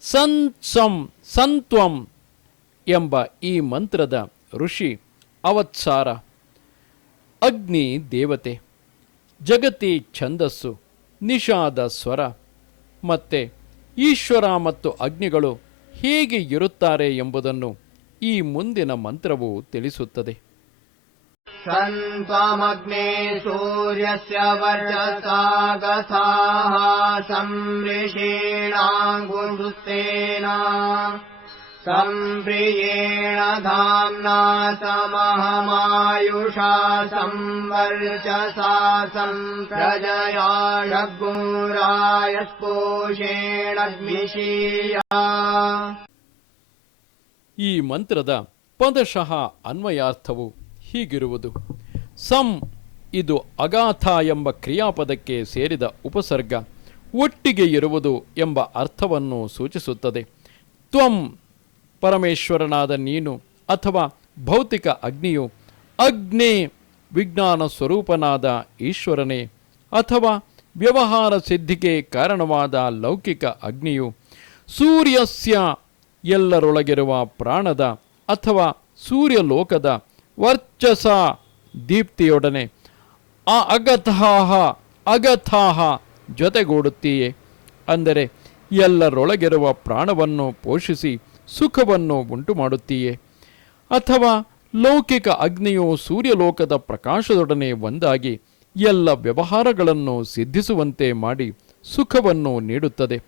ಸಂತ್ಸಂ, ಸಂತ್ವಂ ಎಂಬ ಈ ಮಂತ್ರದ ಋಷಿ ಅವತ್ಸಾರ. ಅಗ್ನಿ ದೇವತೆ, ಜಗತಿ ಛಂದಸ್ಸು, ನಿಷಾದ ಸ್ವರ. ಮತ್ತೆ ಈಶ್ವರ ಮತ್ತು ಅಗ್ನಿಗಳು ಹೇಗೆ ಇರುತ್ತಾರೆ ಎಂಬುದನ್ನು ಈ ಮುಂದಿನ ಮಂತ್ರವು ತಿಳಿಸುತ್ತದೆ. सन्त्वमग्ने सूर्यस्य वर्चसा गथाः संवृषेणाङ्गुरुस्तेन सम्प्रियेण धाम्ना समहमायुषा संवर्चसा सम्प्रजया षग्गुराय स्पोषेणग्निशीया ಈ ಮಂತ್ರದ ಪದಶಃ ಅನ್ವಯಾರ್ಥವು ಹೀಗಿರುವುದು. ಸಂ ಇದು ಅಗಾಥ ಎಂಬ ಕ್ರಿಯಾಪದಕ್ಕೆ ಸೇರಿದ ಉಪಸರ್ಗ, ಒಟ್ಟಿಗೆ ಇರುವುದು ಎಂಬ ಅರ್ಥವನ್ನು ಸೂಚಿಸುತ್ತದೆ. ತ್ವಂ ಪರಮೇಶ್ವರನಾದ ನೀನು ಅಥವಾ ಭೌತಿಕ ಅಗ್ನಿಯು ಅಗ್ನಿ ವಿಜ್ಞಾನ ಸ್ವರೂಪನಾದ ಈಶ್ವರನೇ ಅಥವಾ ವ್ಯವಹಾರ ಸಿದ್ಧಿಗೆ ಕಾರಣವಾದ ಲೌಕಿಕ ಅಗ್ನಿಯು ಸೂರ್ಯಸ್ಯ ಎಲ್ಲರೊಳಗಿರುವ ಪ್ರಾಣದ ಅಥವಾ ಸೂರ್ಯಲೋಕದ ವರ್ಚಸ ದೀಪ್ತಿಯೊಡನೆ, ಆ ಅಗಥಾಹ ಅಗಥಾಹ ಜೊತೆಗೂಡುತ್ತೀಯೇ? ಅಂದರೆ, ಎಲ್ಲರೊಳಗಿರುವ ಪ್ರಾಣವನ್ನು ಪೋಷಿಸಿ ಸುಖವನ್ನು ಉಂಟು ಮಾಡುತ್ತೀಯೇ ಅಥವಾ ಲೌಕಿಕ ಅಗ್ನಿಯು ಸೂರ್ಯಲೋಕದ ಪ್ರಕಾಶದೊಡನೆ ಒಂದಾಗಿ ಎಲ್ಲ ವ್ಯವಹಾರಗಳನ್ನು ಸಿದ್ಧಿಸುವಂತೆ ಮಾಡಿ ಸುಖವನ್ನು ನೀಡುತ್ತದೆ?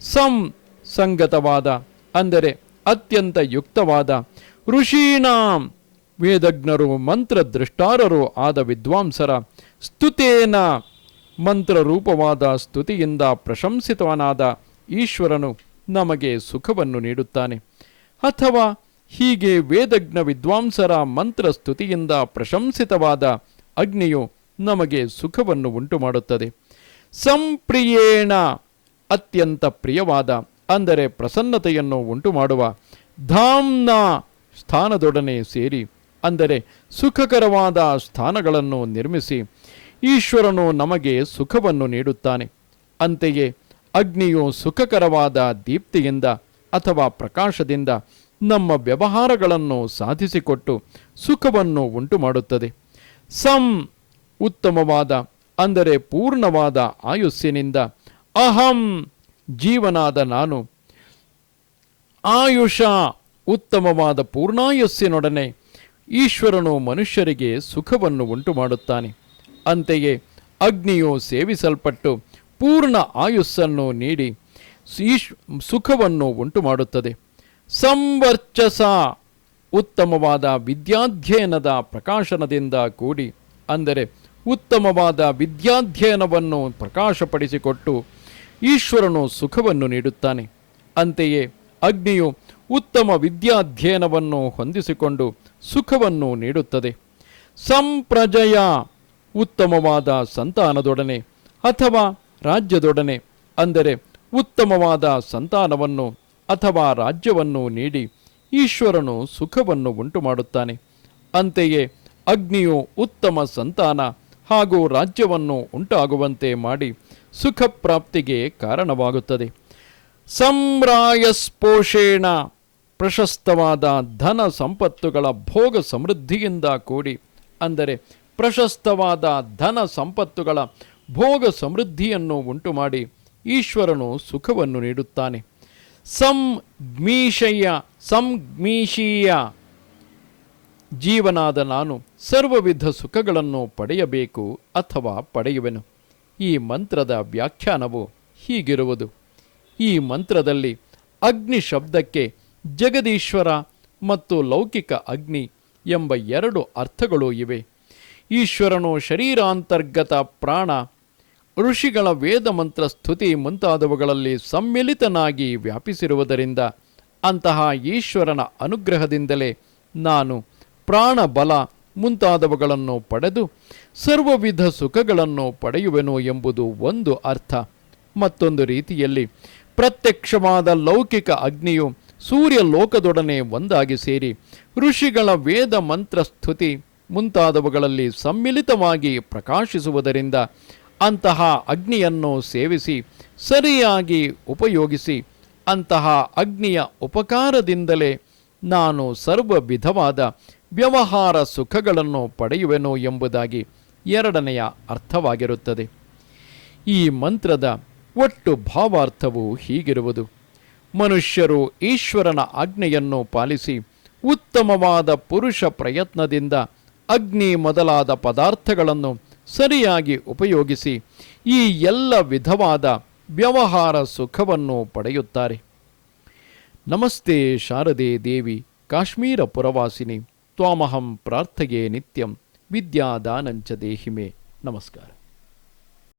ಸಂ ಸಂಗತವಾದ, ಅಂದರೆ ಅತ್ಯಂತ ಯುಕ್ತವಾದ, ಋಷೀಣಾಂ ವೇದಜ್ಞರು ಮಂತ್ರದೃಷ್ಟಾರರು ಆದ ವಿದ್ವಾಂಸರ ಸ್ತುತೇನ ಮಂತ್ರರೂಪವಾದ ಸ್ತುತಿಯಿಂದ ಪ್ರಶಂಸಿತವನಾದ ಈಶ್ವರನು ನಮಗೆ ಸುಖವನ್ನು ನೀಡುತ್ತಾನೆ. ಅಥವಾ ಹೀಗೆ ವೇದಜ್ಞ ವಿದ್ವಾಂಸರ ಮಂತ್ರ ಸ್ತುತಿಯಿಂದ ಪ್ರಶಂಸಿತವಾದ ಅಗ್ನಿಯು ನಮಗೆ ಸುಖವನ್ನು ಉಂಟು ಮಾಡುತ್ತದೆ ಸಂಪ್ರಿಯೇಣ ಅತ್ಯಂತ ಪ್ರಿಯವಾದ, ಅಂದರೆ ಪ್ರಸನ್ನತೆಯನ್ನು ಉಂಟು ಮಾಡುವ ಧಾಮ್ನ ಸ್ಥಾನದೊಡನೆ ಸೇರಿ ಅಂದರೆ ಸುಖಕರವಾದ ಸ್ಥಾನಗಳನ್ನು ನಿರ್ಮಿಸಿ ಈಶ್ವರನು ನಮಗೆ ಸುಖವನ್ನು ನೀಡುತ್ತಾನೆ. ಅಂತೆಯೇ ಅಗ್ನಿಯು ಸುಖಕರವಾದ ದೀಪ್ತಿಯಿಂದ ಅಥವಾ ಪ್ರಕಾಶದಿಂದ ನಮ್ಮ ವ್ಯವಹಾರಗಳನ್ನು ಸಾಧಿಸಿಕೊಟ್ಟು ಸುಖವನ್ನು ಉಂಟು ಮಾಡುತ್ತದೆ ಸಂ ಉತ್ತಮವಾದ ಅಂದರೆ ಪೂರ್ಣವಾದ ಆಯುಸ್ಸಿನಿಂದ ಅಹಂ ಜೀವನಾದ ನಾನು ಆಯುಷ ಉತ್ತಮವಾದ ಪೂರ್ಣಾಯುಸ್ಸಿನೊಡನೆ ಈಶ್ವರನು ಮನುಷ್ಯರಿಗೆ ಸುಖವನ್ನು ಉಂಟು ಮಾಡುತ್ತಾನೆ ಅಂತೆಯೇ ಅಗ್ನಿಯು ಸೇವಿಸಲ್ಪಟ್ಟು ಪೂರ್ಣ ಆಯುಸ್ಸನ್ನು ನೀಡಿ ಈಶ್, ಸುಖವನ್ನು ಉಂಟು ಮಾಡುತ್ತದೆ ಸಂವರ್ಚಸ ಉತ್ತಮವಾದ ವಿದ್ಯಾಧ್ಯಯನದ ಪ್ರಕಾಶನದಿಂದ ಕೂಡಿ, ಅಂದರೆ ಉತ್ತಮವಾದ ವಿದ್ಯಾಧ್ಯಯನವನ್ನು ಪ್ರಕಾಶಪಡಿಸಿಕೊಟ್ಟು ಈಶ್ವರನು ಸುಖವನ್ನು ನೀಡುತ್ತಾನೆ. ಅಂತೆಯೇ ಅಗ್ನಿಯು ಉತ್ತಮ ವಿದ್ಯಾಧ್ಯಯನವನ್ನು ಹೊಂದಿಸಿಕೊಂಡು ಸುಖವನ್ನು ನೀಡುತ್ತದೆ. ಸಂಪ್ರಜಯ ಉತ್ತಮವಾದ ಸಂತಾನದೊಡನೆ ಅಥವಾ ರಾಜ್ಯದೊಡನೆ, ಅಂದರೆ ಉತ್ತಮವಾದ ಸಂತಾನವನ್ನು ಅಥವಾ ರಾಜ್ಯವನ್ನು ನೀಡಿ ಈಶ್ವರನು ಸುಖವನ್ನು ಉಂಟು ಮಾಡುತ್ತಾನೆ ಅಂತೆಯೇ ಅಗ್ನಿಯು ಉತ್ತಮ ಸಂತಾನ ಹಾಗೂ ರಾಜ್ಯವನ್ನು ಉಂಟಾಗುವಂತೆ ಮಾಡಿ ಸುಖ ಪ್ರಾಪ್ತಿಗೆ ಕಾರಣವಾಗುತ್ತದೆ. ಸಂರಾಯಸ್ಪೋಷೇಣ ಪ್ರಶಸ್ತವಾದ ಧನ ಸಂಪತ್ತುಗಳ ಭೋಗ ಸಮೃದ್ಧಿಯಿಂದ ಕೂಡಿ, ಅಂದರೆ ಪ್ರಶಸ್ತವಾದ ಧನ ಸಂಪತ್ತುಗಳ ಭೋಗ ಸಮೃದ್ಧಿಯನ್ನು ಉಂಟುಮಾಡಿ ಈಶ್ವರನು ಸುಖವನ್ನು ನೀಡುತ್ತಾನೆ. ಸಂಗ್ಮೀಶಯ್ಯ ಸಂಗ್ಮೀಶೀಯ ಜೀವನಾದ ನಾನು ಸರ್ವವಿಧ ಸುಖಗಳನ್ನು ಪಡೆಯಬೇಕು ಅಥವಾ ಪಡೆಯುವೆನು. ಈ ಮಂತ್ರದ ವ್ಯಾಖ್ಯಾನವು ಹೀಗಿರುವುದು. ಈ ಮಂತ್ರದಲ್ಲಿ ಅಗ್ನಿ ಶಬ್ದಕ್ಕೆ ಜಗದೀಶ್ವರ ಮತ್ತು ಲೌಕಿಕ ಅಗ್ನಿ ಎಂಬ ಎರಡು ಅರ್ಥಗಳು ಇವೆ. ಈಶ್ವರನು ಶರೀರಾಂತರ್ಗತ ಪ್ರಾಣ, ಋಷಿಗಳ ವೇದ ಮಂತ್ರ ಸ್ತುತಿ ಮುಂತಾದವುಗಳಲ್ಲಿ ಸಮ್ಮಿಲಿತನಾಗಿ ವ್ಯಾಪಿಸಿರುವುದರಿಂದ ಅಂತಹ ಈಶ್ವರನ ಅನುಗ್ರಹದಿಂದಲೇ ನಾನು ಪ್ರಾಣ ಬಲ ಮುಂತಾದವುಗಳನ್ನು ಪಡೆದು ಸರ್ವವಿಧ ಸುಖಗಳನ್ನು ಪಡೆಯುವೆನು ಎಂಬುದು ಒಂದು ಅರ್ಥ. ಮತ್ತೊಂದು ರೀತಿಯಲ್ಲಿ ಪ್ರತ್ಯಕ್ಷವಾದ ಲೌಕಿಕ ಅಗ್ನಿಯು ಸೂರ್ಯ ಲೋಕದೊಡನೆ ಒಂದಾಗಿ ಸೇರಿ ಋಷಿಗಳ ವೇದ ಮಂತ್ರ ಸ್ತುತಿ ಮುಂತಾದವುಗಳಲ್ಲಿ ಸಮ್ಮಿಲಿತವಾಗಿ ಪ್ರಕಾಶಿಸುವುದರಿಂದ ಅಂತಹ ಅಗ್ನಿಯನ್ನು ಸೇವಿಸಿ, ಸರಿಯಾಗಿ ಉಪಯೋಗಿಸಿ, ಅಂತಹ ಅಗ್ನಿಯ ಉಪಕಾರದಿಂದಲೇ ನಾನು ಸರ್ವ ವಿಧವಾದ ವ್ಯವಹಾರ ಸುಖಗಳನ್ನು ಪಡೆಯುವೆನು ಎಂಬುದಾಗಿ ಎರಡನೆಯ ಅರ್ಥವಾಗಿರುತ್ತದೆ. ಈ ಮಂತ್ರದ ಒಟ್ಟು ಭಾವಾರ್ಥವು ಹೀಗಿರುವುದು. ಮನುಷ್ಯರು ಈಶ್ವರನ ಆಜ್ಞೆಯನ್ನು ಪಾಲಿಸಿ ಉತ್ತಮವಾದ ಪುರುಷ ಪ್ರಯತ್ನದಿಂದ ಅಗ್ನಿ ಮೊದಲಾದ ಪದಾರ್ಥಗಳನ್ನು ಸರಿಯಾಗಿ ಉಪಯೋಗಿಸಿ ಈ ಎಲ್ಲ ವಿಧವಾದ ವ್ಯವಹಾರ ಸುಖವನ್ನು ಪಡೆಯುತ್ತಾರೆ. ನಮಸ್ತೆ ಶಾರದೆ ದೇವಿ, ಕಾಶ್ಮೀರ ಪುರವಾಸಿನಿ, ತ್ವಾಮಹಂ ಪ್ರಾರ್ಥಗೆ ನಿತ್ಯಂ, ವಿದ್ಯಾದಾನಂಚ ದೇಹಿಮೆ. ನಮಸ್ಕಾರ.